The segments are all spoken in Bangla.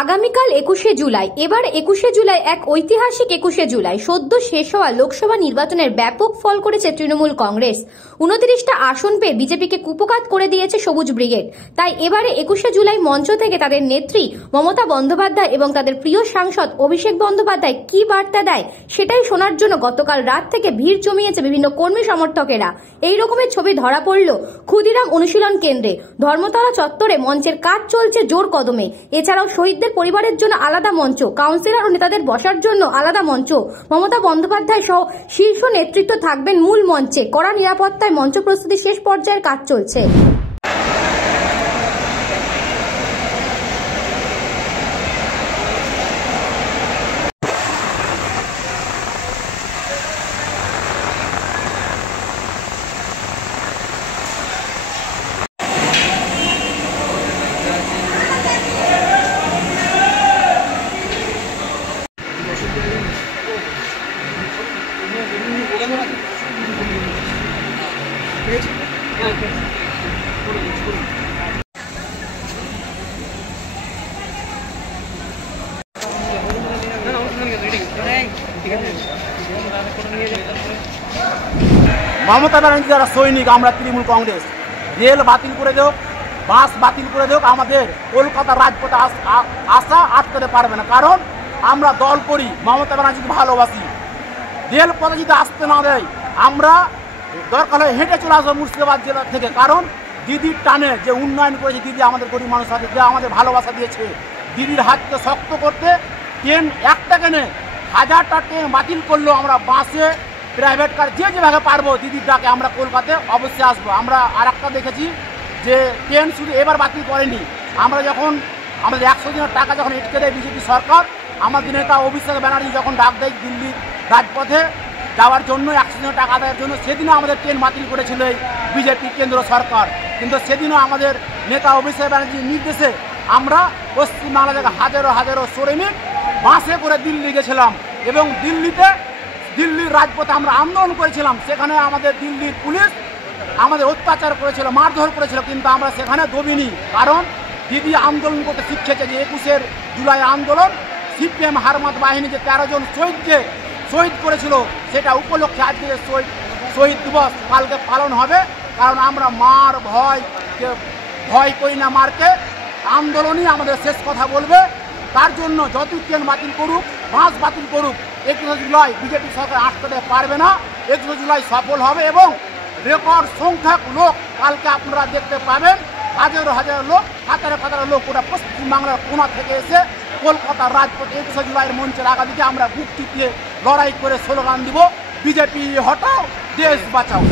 আগামীকাল 21শে জুলাই। এবার 21শে জুলাই এক ঐতিহাসিক 21শে জুলাই। সদ্য শেষ হওয়া লোকসভা নির্বাচনের ব্যাপক ফল করেছে তৃণমূল কংগ্রেস। 29টা আসন পেয়ে বিজেপিকে কুপকাত করে দিয়েছে সবুজ ব্রিগেড। তাই এবারে 21শে জুলাই মঞ্চ থেকে তাদের নেত্রী মমতা বন্দ্যোপাধ্যায় এবং তাদের প্রিয় সাংসদ অভিষেক বন্দ্যোপাধ্যায় কি বার্তা দেয় সেটাই শোনার জন্য গতকাল রাত থেকে ভিড় জমিয়েছে বিভিন্ন কর্মী সমর্থকেরা। এই রকমের ছবি ধরা পড়ল ক্ষুদিরাম অনুশীলন কেন্দ্রে। ধর্মতলা চত্বরে মঞ্চের কাজ চলছে জোর কদমে। এছাড়াও শহীদদের পরিবারের জন্য আলাদা মঞ্চ, কাউন্সিলর ও নেতাদের বসার জন্য আলাদা মঞ্চ। মমতা বন্দ্যোপাধ্যায় সহ শীর্ষ নেতৃত্ব থাকবেন মূল মঞ্চে। কড়া নিরাপত্তায় মঞ্চ প্রস্তুতি শেষ পর্যায়ের কাজ চলছে। মমতা ব্যানার্জি যারা সৈনিক, আমরা তৃণমূল কংগ্রেস, রেল বাতিল করে দেও, বাস বাতিল করে দেও, আমাদের কলকাতার রাজপথে আসা আটকাতে পারবে না। কারণ আমরা দল করি, মমতা ব্যানার্জিকে ভালোবাসি। রেল পথে যদি আসতে না দেয়, আমরা দরকার হলে হেঁটে চলে আসবো মুর্শিদাবাদ জেলা থেকে। কারণ দিদির টানে যে উন্নয়ন করেছে, দিদি আমাদের গরিব মানুষ আছে, যে আমাদের ভালোবাসা দিয়েছে, দিদির হাতকে শক্ত করতে ট্রেন একটা কেনে 1000টা ট্রেন বাতিল করলেও আমরা বাসে, প্রাইভেট কার যেভাবে পারবো দিদির ডাকে আমরা কলকাতায় অবশ্যই আসবো। আমরা আর একটা দেখেছি যে ট্রেন শুধু এবার বাতিল করেনি, আমরা যখন আমাদের 100 দিনের টাকা যখন এটকে দেয় বিজেপি সরকার, আমাদের নেতা অভিষেক ব্যানার্জি যখন ডাক দেয় দিল্লির রাজপথে যাওয়ার জন্য 100 দিনের টাকা আদায়ের জন্য, সেদিনও আমাদের ট্রেন বাতিল করেছিল এই বিজেপি কেন্দ্র সরকার। কিন্তু সেদিনও আমাদের নেতা অভিষেক ব্যানার্জির নির্দেশে আমরা পশ্চিমবাংলা থেকে হাজারো হাজারো শ্রমিক বাসে করে দিল্লি গেছিলাম এবং দিল্লির রাজপথে আমরা আন্দোলন করেছিলাম। সেখানে আমাদের দিল্লির পুলিশ আমাদের অত্যাচার করেছিল, মারধর করেছিল, কিন্তু আমরা সেখানে দবিনি। কারণ দিদি আন্দোলন করতে শিখেছে যে 21শে জুলাই আন্দোলন, সিপিএম হারমাত বাহিনী যে 13 জন শহীদকে শহীদ করেছিল, সেটা উপলক্ষে আজকে শহীদ দিবস কালকে পালন হবে। কারণ আমরা মার ভয় করি না, মারকে আন্দোলনই আমাদের শেষ কথা বলবে। তার জন্য যত ট্রেন বাতিল করুক, বাস বাতিল করুক, 21শে জুলাই বিজেপি সরকার আটকাতে পারবে না। 21শে জুলাই সফল হবে এবং রেকর্ড সংখ্যক লোক কালকে আপনারা দেখতে পাবেন। হাজারো হাজার লোক, হাজারো লোক ওটা পশ্চিমবাংলার কোণা থেকে এসে কলকাতার রাজপথ 21শে জুলাইয়ের মঞ্চের আগাদিকে আমরা বুক টিপিয়ে লড়াই করে স্লোগান দিব, বিজেপি হটাও, দেশ বাঁচাও।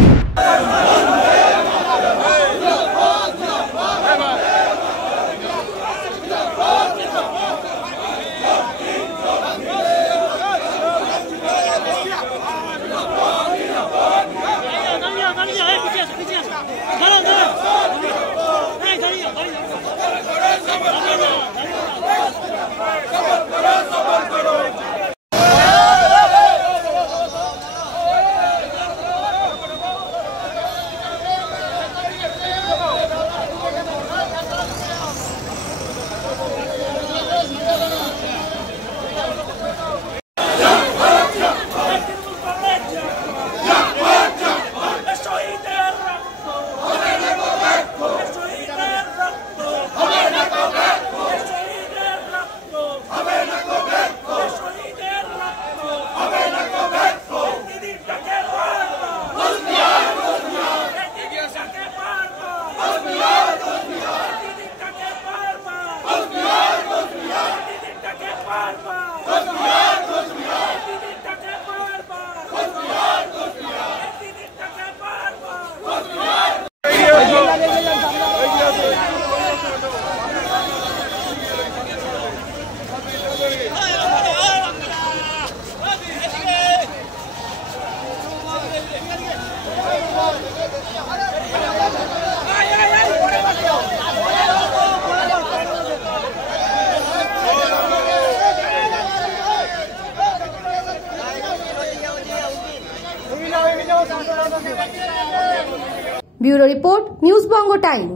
ব্যুরো রিপোর্ট, নিউজ বঙ্গ টাইম।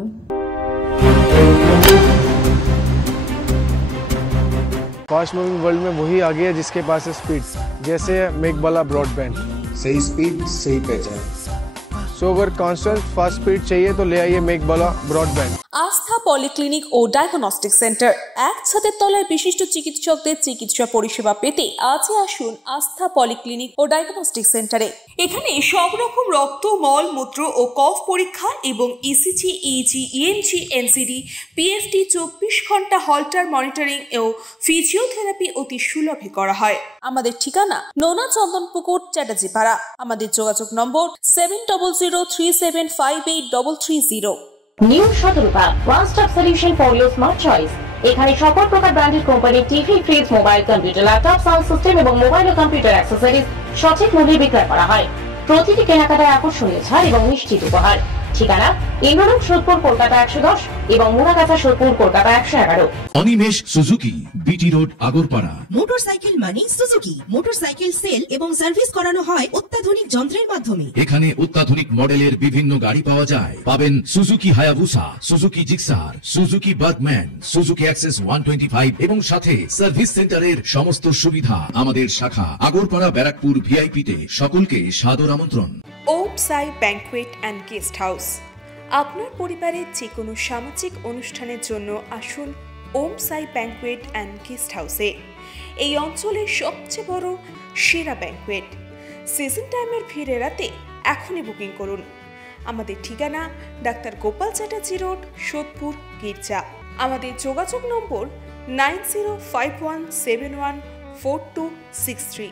फास्ट मूविंग वर्ल्ड में वही आगे है जिसके पास है स्पीड, जैसे मेघबाला ब्रॉडबैंड। सही स्पीड सही पहचान। सो अगर कांस्टेंट फास्ट स्पीड चाहिए तो ले आइए मेघबाला ब्रॉडबैंड। আস্থা পলিক্লিনিক ও ডায়াগনস্টিক সেন্টার, এক ছাদের তলায় বিশিষ্ট চিকিৎসকদের চিকিৎসা পরিষেবা পেতে আজই আসুন আস্থা পলিক্লিনিক ও ডায়াগনস্টিক সেন্টারে। এখানে সব রকম রক্ত, মল, মূত্র ও কফ পরীক্ষা এবং ECG, easy, ENG, NCD, PFT 24 ঘন্টা হল্টার মনিটরিং ও ফিজিওথেরাপি অতি সুলভে করা হয়। আমাদের ঠিকানা নোনা চন্দনপুকুর, চ্যাটার্জিপাড়া। আমাদের যোগাযোগ নম্বর 7003758330। New Shatarupa, one stop solution for your smart choice. এখানে সকল প্রকার ব্র্যান্ডেড কোম্পানির TV, fridge, mobile, computer, laptop, sound system এবং মোবাইল ও কম্পিউটার অ্যাক্সেসরিজ সঠিক মূল্যে বিক্রয় করা হয়। প্রতিটি কেনাকাটায় আকর্ষণীয় ছাড় এবং নিশ্চিত উপহার। ঠিকানা ইন্দ্রলোক, সোদপুর, কলকাতা 110 এবং Muragachha, Sodepur, Kolkata 111। Animesh Suzuki, BT road, Agarpara. Motorcycle মানে সুজুকি। মোটরসাইকেল সেল এবং সার্ভিস করানো হয় অত্যাধুনিক যন্ত্রের মাধ্যমে। এখানে অত্যাধুনিক মডেলের বিভিন্ন গাড়ি পাওয়া যায়। পাবেন Suzuki Hayabusa, Suzuki Gixxer, Suzuki Bergman, Suzuki access 125 এবং সাথে সার্ভিস সেন্টারের সমস্ত সুবিধা। আমাদের শাখা আগরপাড়া, ব্যারাকপুর ভিআইপি তে। সকলকে সাদর আমন্ত্রণ। ওম সাই ব্যাংকুয়েট অ্যান্ড গেস্ট হাউস। আপনার পরিবারের যে কোনো সামাজিক অনুষ্ঠানের জন্য আসুন ওম সাই ব্যাংকুয়েট অ্যান্ড গেস্ট হাউসে। এই অঞ্চলের সবচেয়ে বড় সেরা ব্যাংকুয়েট। সিজন টাইমের ভিড় এড়াতে এখনই বুকিং করুন। আমাদের ঠিকানা ডাক্তার গোপাল চ্যাটার্জি রোড, সোদপুর, গির্জা। আমাদের যোগাযোগ নম্বর 9051714263।